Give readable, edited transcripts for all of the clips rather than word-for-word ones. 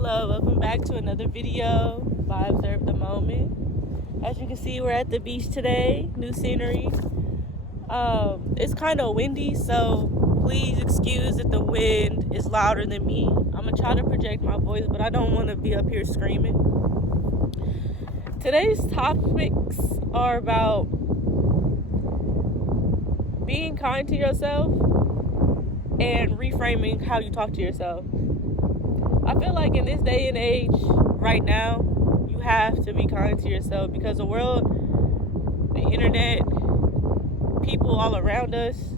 Hello, welcome back to another video by Observe the Moment. As you can see, we're at the beach today, new scenery. It's kind of windy, so please excuse if the wind is louder than me. I'm gonna try to project my voice, but I don't want to be up here screaming. Today's topics are about being kind to yourself and reframing how you talk to yourself. I feel like in this day and age, right now, you have to be kind to yourself because the world, the internet, people all around us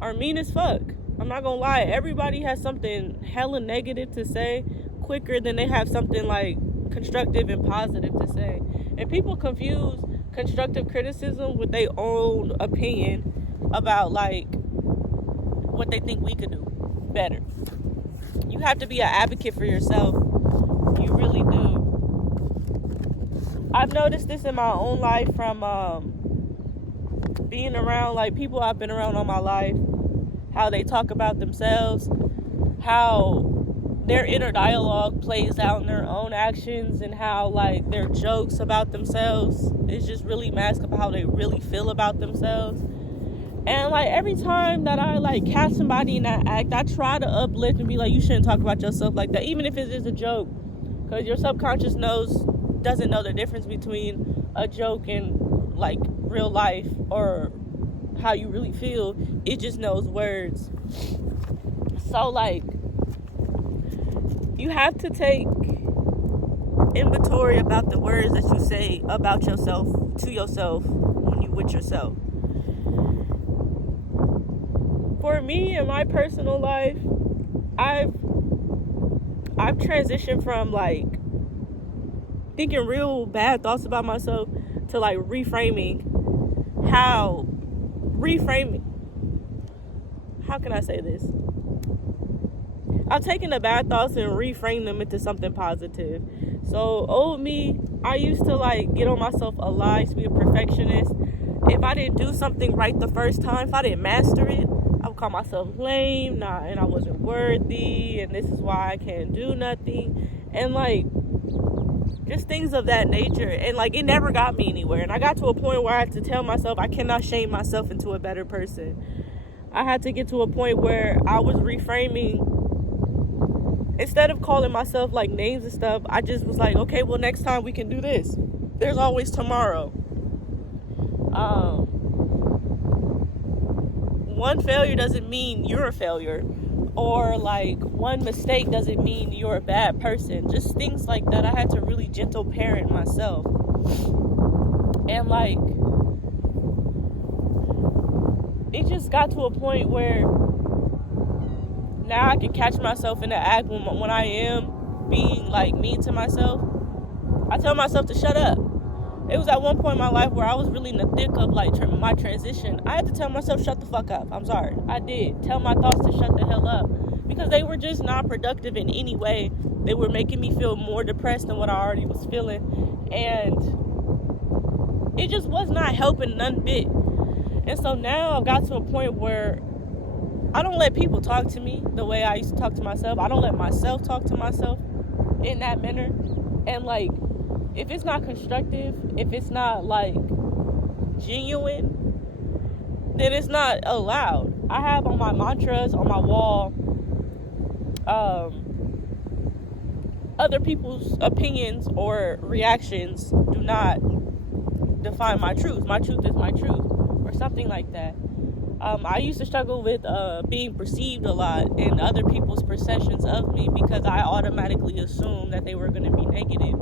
are mean as fuck. I'm not gonna lie, everybody has something hella negative to say quicker than they have something like constructive and positive to say. And people confuse constructive criticism with their own opinion about like what they think we could do better. You have to be an advocate for yourself. You really do. I've noticed this in my own life from being around like people I've been around all my life, how they talk about themselves, how their inner dialogue plays out in their own actions, and how like their jokes about themselves is just really mask up how they really feel about themselves. And like every time that I like catch somebody in that act, I try to uplift and be like, you shouldn't talk about yourself like that, even if it's just a joke, because your subconscious doesn't know the difference between a joke and like real life or how you really feel. It just knows words. So like you have to take inventory about the words that you say about yourself to yourself when you with yourself. For me, in my personal life, I've transitioned from like thinking real bad thoughts about myself to like reframing. How can I say this? I've taken the bad thoughts and reframed them into something positive. So old me, I used to like get on myself a lie, used to be a perfectionist. If I didn't do something right the first time, if I didn't master it, I would call myself lame, and I wasn't worthy, and this is why I can't do nothing, and like just things of that nature. And like it never got me anywhere. And I got to a point where I had to tell myself I cannot shame myself into a better person. I had to get to a point where I was reframing. Instead of calling myself like names and stuff, I just was like, okay, well, next time we can do this. There's always tomorrow. One failure doesn't mean you're a failure, or like one mistake doesn't mean you're a bad person. Just things like that. I had to really gentle parent myself. And like it just got to a point where now I can catch myself in the act when I am being like mean to myself. I tell myself to shut up. It was at one point in my life where I was really in the thick of like my transition. I had to tell myself, shut the fuck up. I'm sorry. I did. Tell my thoughts to shut the hell up. Because they were just not productive in any way. They were making me feel more depressed than what I already was feeling. And it just was not helping none bit. And so now I've got to a point where I don't let people talk to me the way I used to talk to myself. I don't let myself talk to myself in that manner. And like, if it's not constructive, if it's not like genuine, then it's not allowed. I have on my mantras on my wall, other people's opinions or reactions do not define my truth. My truth is my truth, or something like that. I used to struggle with being perceived a lot and other people's perceptions of me because I automatically assumed that they were going to be negative.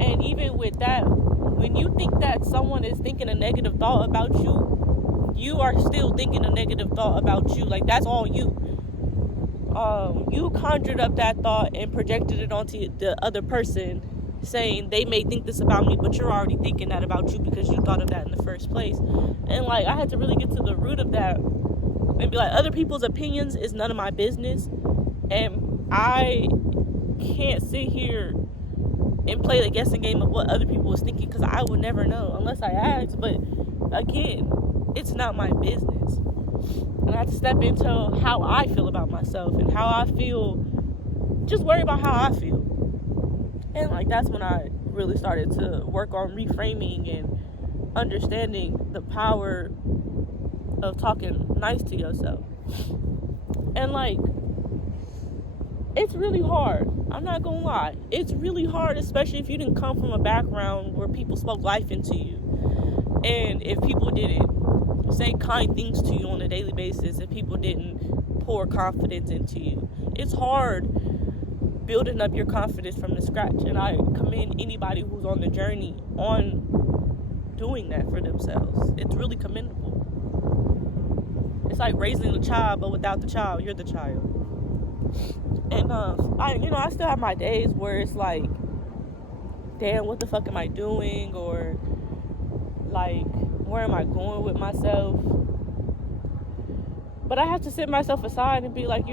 And even with that, when you think that someone is thinking a negative thought about you, you are still thinking a negative thought about you. Like, that's all you. You conjured up that thought and projected it onto the other person, saying they may think this about me, but you're already thinking that about you because you thought of that in the first place. And like, I had to really get to the root of that and be like, other people's opinions is none of my business, and I can't sit here and play the guessing game of what other people was thinking, because I would never know unless I asked. But again, it's not my business. And I have to step into how I feel about myself and how I feel just worry about how I feel. And like that's when I really started to work on reframing and understanding the power of talking nice to yourself. And like, it's really hard. I'm not gonna lie. It's really hard, especially if you didn't come from a background where people spoke life into you. And if people didn't say kind things to you on a daily basis, if people didn't pour confidence into you. It's hard building up your confidence from the scratch. And I commend anybody who's on the journey on doing that for themselves. It's really commendable. It's like raising a child, but without the child, you're the child. And I still have my days where it's like, damn, what the fuck am I doing? Or like, where am I going with myself? But I have to sit myself aside and be like,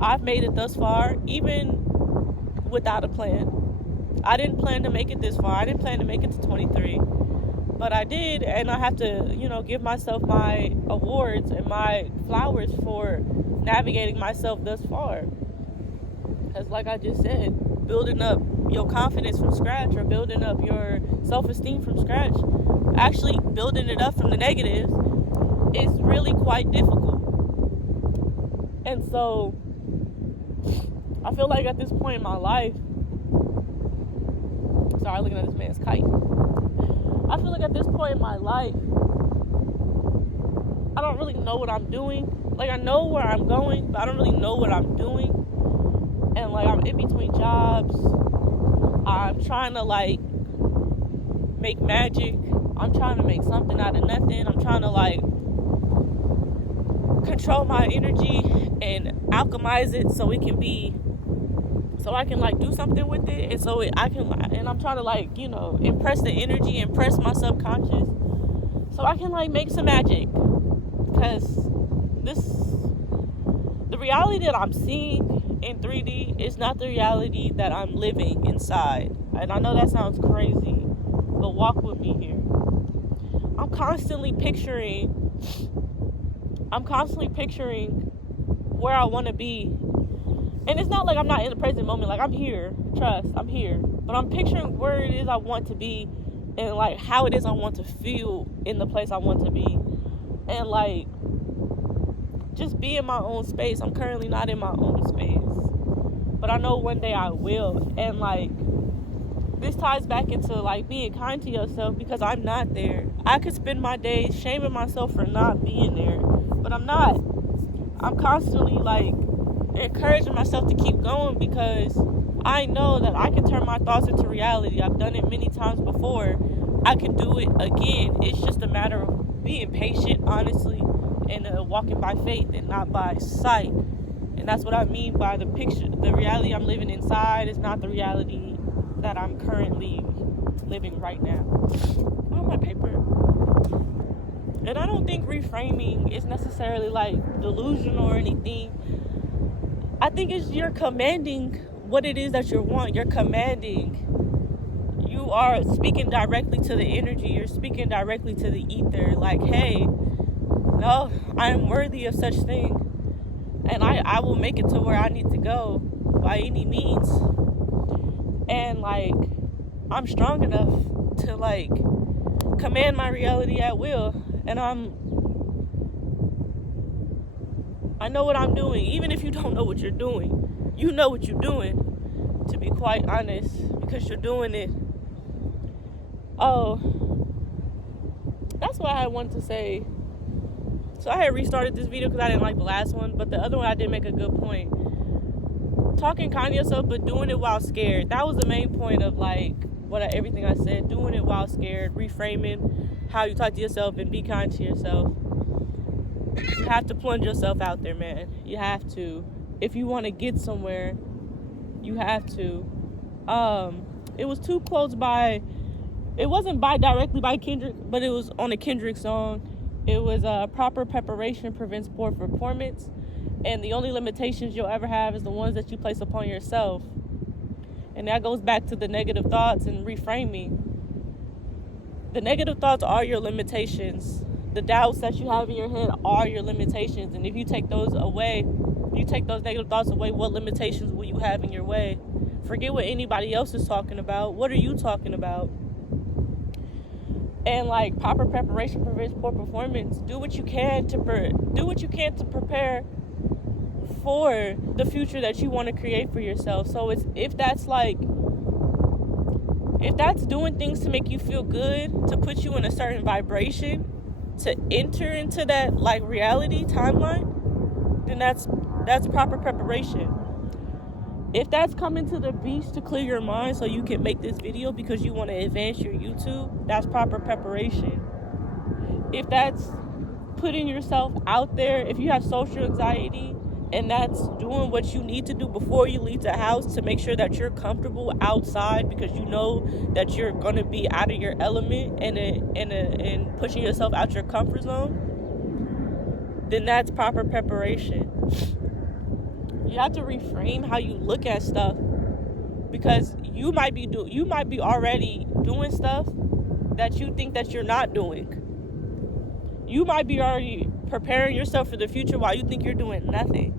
I've made it thus far, even without a plan. I didn't plan to make it this far. I didn't plan to make it to 23. But I did, and I have to, give myself my awards and my flowers for navigating myself thus far. Because like I just said, building up your confidence from scratch, or building up your self-esteem from scratch, actually building it up from the negative, is really quite difficult. And so I feel like at this point in my life, sorry, looking at this man's kite. I feel like at this point in my life, I don't really know what I'm doing. Like, I know where I'm going, but I don't really know what I'm doing. And like, I'm in between jobs. I'm trying to like make magic. I'm trying to make something out of nothing. I'm trying to like control my energy and alchemize it so I can like do something with it, and and I'm trying to like, impress the energy, impress my subconscious, so I can like make some magic. Because the reality that I'm seeing in 3D is not the reality that I'm living inside. And I know that sounds crazy, but walk with me here. I'm constantly picturing where I want to be. And it's not like I'm not in the present moment. Like, I'm here. Trust, I'm here. But I'm picturing where it is I want to be, and like how it is I want to feel in the place I want to be. And like, just be in my own space. I'm currently not in my own space, but I know one day I will. And like, this ties back into like being kind to yourself, because I'm not there. I could spend my days shaming myself for not being there, but I'm not. I'm constantly like encouraging myself to keep going, because I know that I can turn my thoughts into reality. I've done it many times before. I can do it again. It's just a matter of being patient, honestly, and walking by faith and not by sight. And that's what I mean by the picture. The reality I'm living inside is not the reality that I'm currently living right now. Oh, my paper. And I don't think reframing is necessarily like delusional or anything. I think it's you're commanding what it is that you want. You're commanding. You are speaking directly to the energy. You're speaking directly to the ether. Like, hey, no, I am worthy of such thing. And I will make it to where I need to go by any means. And like, I'm strong enough to like command my reality at will. And I know what I'm doing. Even if you don't know what you're doing, you know what you're doing, to be quite honest, because you're doing it. Oh, that's what I wanted to say. So I had restarted this video because I didn't like the last one, but the other one I did make a good point. Talking kind to yourself, but doing it while scared. That was the main point of like everything I said. Doing it while scared, reframing how you talk to yourself, and be kind to yourself. You have to plunge yourself out there, man. You have to. If you want to get somewhere, you have to. It was two quotes it wasn't directly by Kendrick, but it was on a Kendrick song. It was proper preparation prevents poor performance, and the only limitations you'll ever have is the ones that you place upon yourself. And that goes back to the negative thoughts and reframing. The negative thoughts are your limitations. The doubts that you have in your head are your limitations, and if you take those away, You take those negative thoughts away, what limitations will you have in your way? Forget what anybody else is talking about. What are you talking about? And like, proper preparation prevents poor performance. Do what you can to prepare for the future that you want to create for yourself. So if that's doing things to make you feel good, to put you in a certain vibration, to enter into that like reality timeline, then that's proper preparation. If that's coming to the beach to clear your mind so you can make this video because you want to advance your YouTube, that's proper preparation. If that's putting yourself out there, if you have social anxiety and that's doing what you need to do before you leave the house to make sure that you're comfortable outside because you know that you're going to be out of your element and pushing yourself out your comfort zone, then that's proper preparation. You have to reframe how you look at stuff, because you might be already doing stuff that you think that you're not doing. You might be already preparing yourself for the future while you think you're doing nothing.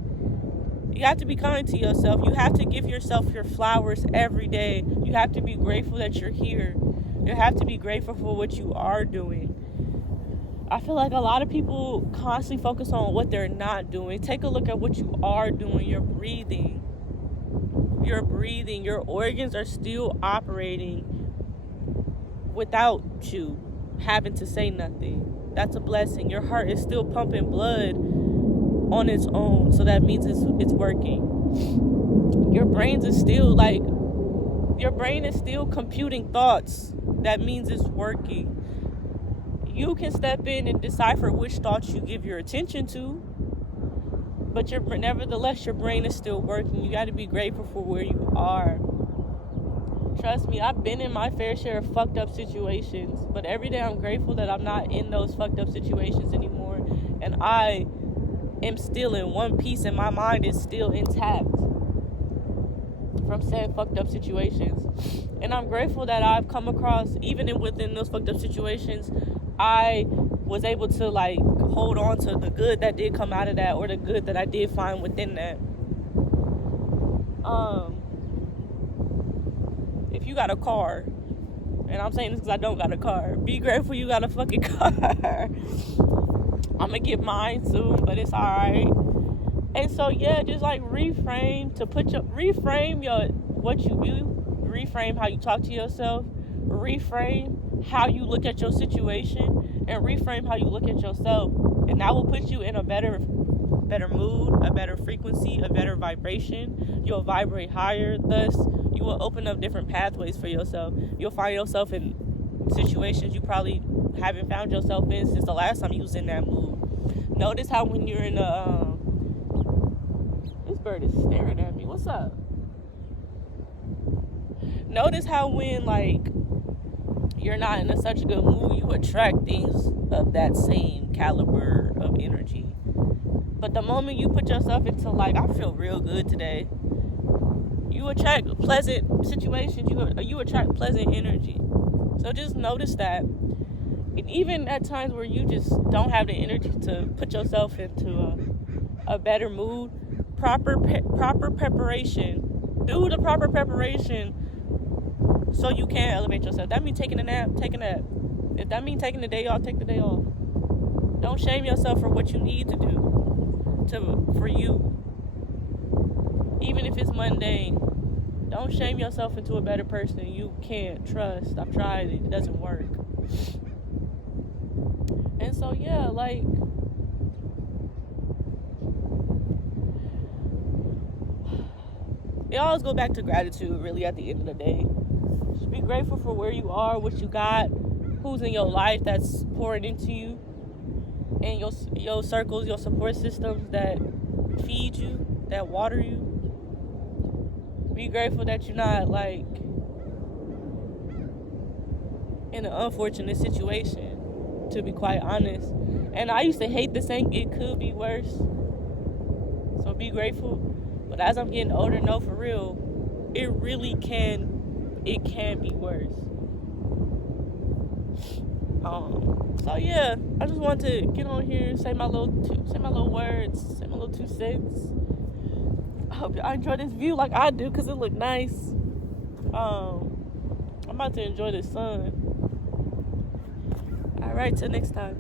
You have to be kind to yourself. You have to give yourself your flowers every day. You have to be grateful that you're here. You have to be grateful for what you are doing. I feel like a lot of people constantly focus on what they're not doing. Take a look at what you are doing. You're breathing. Your organs are still operating without you having to say nothing. That's a blessing. Your heart is still pumping blood on its own, so that means it's working. Your brain is still computing thoughts. That means it's working. You can step in and decipher which thoughts you give your attention to, but nevertheless, your brain is still working. You got to be grateful for where you are. Trust me, I've been in my fair share of fucked up situations, but every day I'm grateful that I'm not in those fucked up situations anymore, and I am still in one piece, and my mind is still intact from said fucked up situations. And I'm grateful that I've come across, even within those fucked up situations, I was able to like hold on to the good that did come out of that, or the good that I did find within that. If you got a car, and I'm saying this because I don't got a car, be grateful you got a fucking car. I'm gonna get mine soon, but it's alright. And so yeah, just like reframe what you do, reframe how you talk to yourself, reframe how you look at your situation, and reframe how you look at yourself, and that will put you in a better mood, a better frequency, a better vibration. You'll vibrate higher, thus you will open up different pathways for yourself. You'll find yourself in situations you probably haven't found yourself in since the last time you was in that mood. Notice how when you're in this bird is staring at me. What's up? Notice how when like you're not in such a good mood, you attract things of that same caliber of energy. But the moment you put yourself into like, I feel real good today, you attract pleasant situations. You attract pleasant energy. So just notice that. And even at times where you just don't have the energy to put yourself into a better mood, proper preparation. Do the proper preparation so you can elevate yourself. That means taking a nap, take a nap. If that means taking the day off, take the day off. Don't shame yourself for what you need to do for you. Even if it's mundane, don't shame yourself into a better person you can't trust. I've tried it. It doesn't work. And so, yeah, like, it always goes back to gratitude, really, at the end of the day. Just be grateful for where you are, what you got, who's in your life that's pouring into you, and your circles, your support systems that feed you, that water you. Be grateful that you're not, like, in an unfortunate situation, to be quite honest. And I used to hate the saying, it could be worse. So be grateful. But as I'm getting older, no, for real, it really can be worse. So yeah, I just wanted to get on here, say my little words, say my little 2 cents. I hope y'all enjoy this view like I do, because it look nice. I'm about to enjoy the sun. All right, till next time.